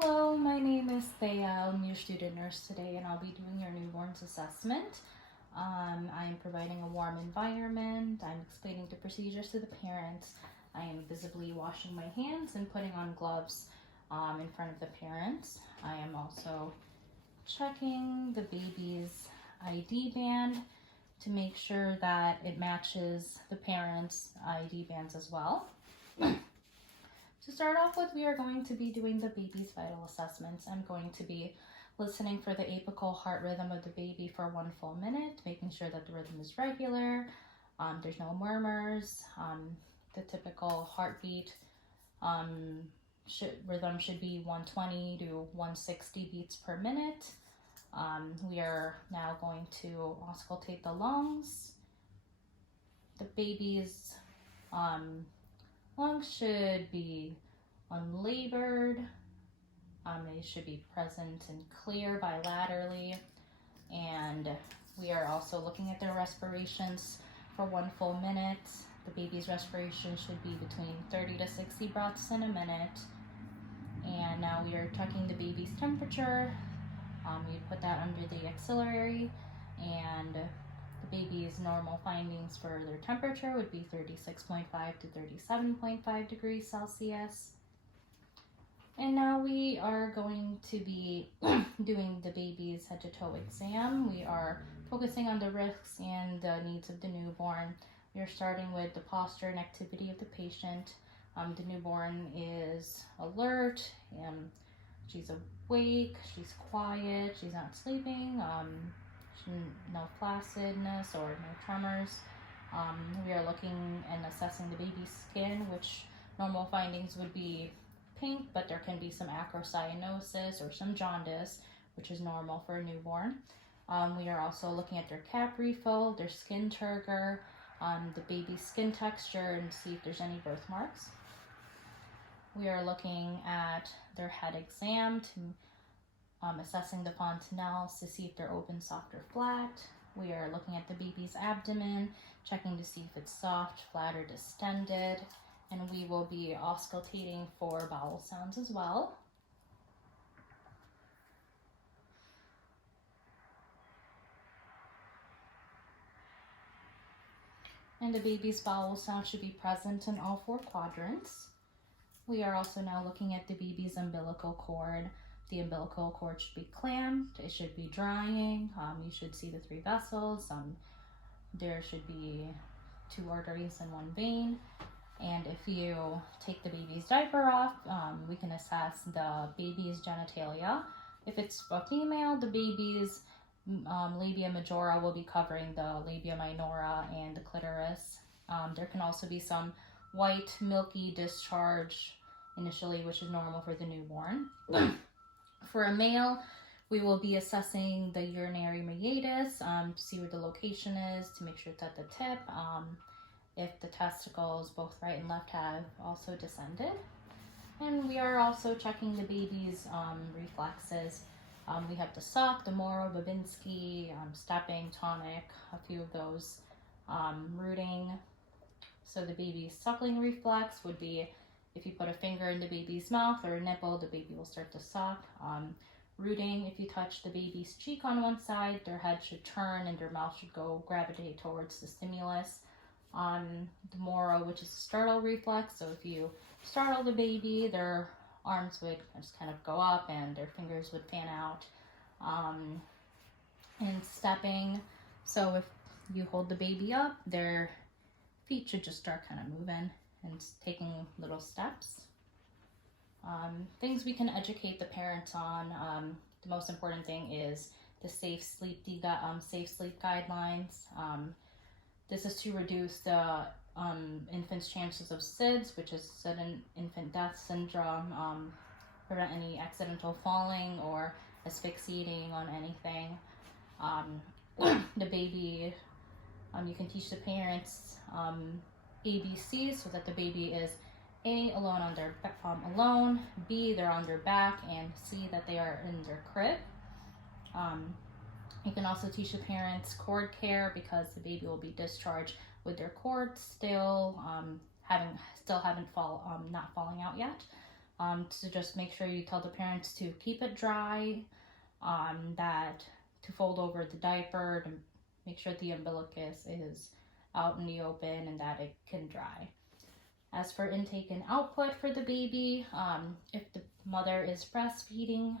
Hello, my name is Thea. I'm your student nurse today, and I'll be doing your newborn's assessment. I'm providing a warm environment. I'm explaining the procedures to the parents. I am visibly washing my hands and putting on gloves in front of the parents. I am also checking the baby's ID band to make sure that it matches the parents' ID bands as well. To start off with, we are going to be doing the baby's vital assessments. I'm going to be listening for the apical heart rhythm of the baby for 1 full minute, making sure that the rhythm is regular, there's no murmurs, the typical heartbeat rhythm should be 120 to 160 beats per minute. We are now going to auscultate the lungs. The baby's lungs should be unlabored. They should be present and clear bilaterally. And we are also looking at their respirations for 1 full minute. The baby's respiration should be between 30 to 60 breaths in a minute. And now we are checking the baby's temperature. We put that under the axillary, and the baby's normal findings for their temperature would be 36.5 to 37.5 degrees Celsius. And now we are going to be doing the baby's head to toe exam. We are focusing on the risks and the needs of the newborn. We are starting with the posture and activity of the patient. The newborn is alert, she's awake, she's quiet, she's not sleeping, no flaccidness or no tremors. We are looking and assessing the baby's skin, which normal findings would be pink, but there can be some acrocyanosis or some jaundice, which is normal for a newborn. We are also looking at their cap refill, their skin turgor, the baby's skin texture, and see if there's any birthmarks. We are looking at their head exam to assessing the fontanelles to see if they're open, soft, or flat. We are looking at the baby's abdomen, checking to see if it's soft, flat, or distended. And we will be auscultating for bowel sounds as well. And the baby's bowel sound should be present in all 4 quadrants. We are also now looking at the baby's umbilical cord. The umbilical cord should be clamped, it should be drying, you should see the 3 vessels, there should be 2 arteries and 1 vein. And if you take the baby's diaper off, we can assess the baby's genitalia. If it's a female, the baby's labia majora will be covering the labia minora and the clitoris. There can also be some white milky discharge initially, which is normal for the newborn. For a male, we will be assessing the urinary meatus to see where the location is, to make sure it's at the tip. If the testicles, both right and left, have also descended. And we are also checking the baby's reflexes. We have the suck, the Moro, Babinski, stepping, tonic, a few of those, rooting. So the baby's suckling reflex would be if you put a finger in the baby's mouth or a nipple, the baby will start to suck. Rooting, if you touch the baby's cheek on one side, their head should turn and their mouth should gravitate towards the stimulus. The Moro, which is a startle reflex, so if you startle the baby, their arms would just kind of go up and their fingers would fan out. And stepping, so if you hold the baby up, their feet should just start kind of moving and taking little steps. Things we can educate the parents on. The most important thing is the safe sleep guidelines. This is to reduce the infant's chances of SIDS, which is sudden infant death syndrome, prevent any accidental falling or asphyxiating on anything. The baby, you can teach the parents ABC, so that the baby is A, alone on their alone, B, they're on their back, and C, that they are in their crib. You can also teach the parents cord care, because the baby will be discharged with their cord still not falling out yet. to just make sure you tell the parents to keep it dry, that to fold over the diaper to make sure the umbilicus is out in the open and that it can dry. As for intake and output for the baby, if the mother is breastfeeding,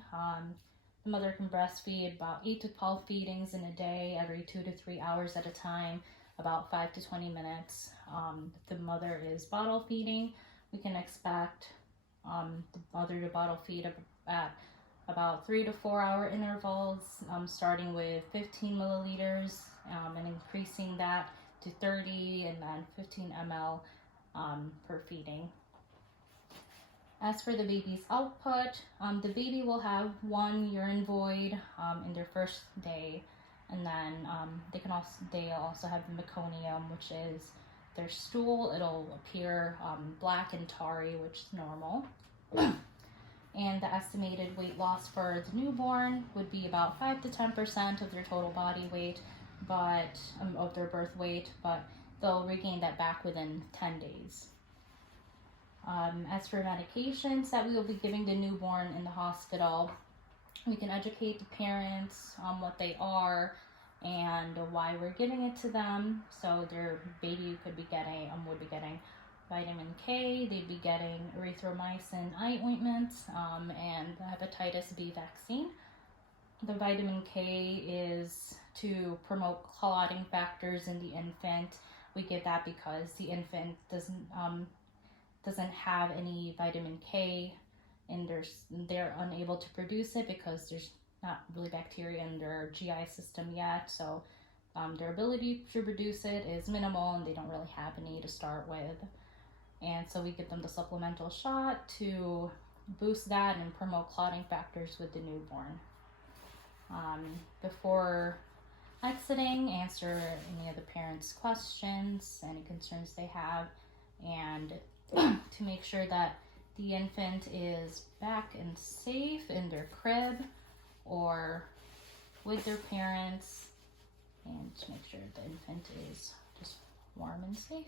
the mother can breastfeed about 8 to 12 feedings in a day, every 2 to 3 hours at a time, about 5 to 20 minutes. If the mother is bottle feeding, we can expect the mother to bottle feed at about 3 to 4 hour intervals, starting with 15 milliliters and increasing that to 30 and then 15 ml per feeding. As for the baby's output, the baby will have one urine void in their first day, and then they also have the meconium, which is their stool. It'll appear black and tarry, which is normal. And the estimated weight loss for the newborn would be about 5 to 10% of their total body weight, but of their birth weight, but they'll regain that back within 10 days. As for medications that we will be giving the newborn in the hospital, we can educate the parents on what they are and why we're giving it to them. So their baby would be getting vitamin K, they'd be getting erythromycin eye ointments, and the hepatitis B vaccine. The vitamin K is to promote clotting factors in the infant. We give that because the infant doesn't have any vitamin K, and they're unable to produce it because there's not really bacteria in their GI system yet. So their ability to produce it is minimal, and they don't really have any to start with. And so we give them the supplemental shot to boost that and promote clotting factors with the newborn. Before exiting, answer any of the parents' questions, any concerns they have, and to make sure that the infant is back and safe in their crib or with their parents, and to make sure the infant is just warm and safe.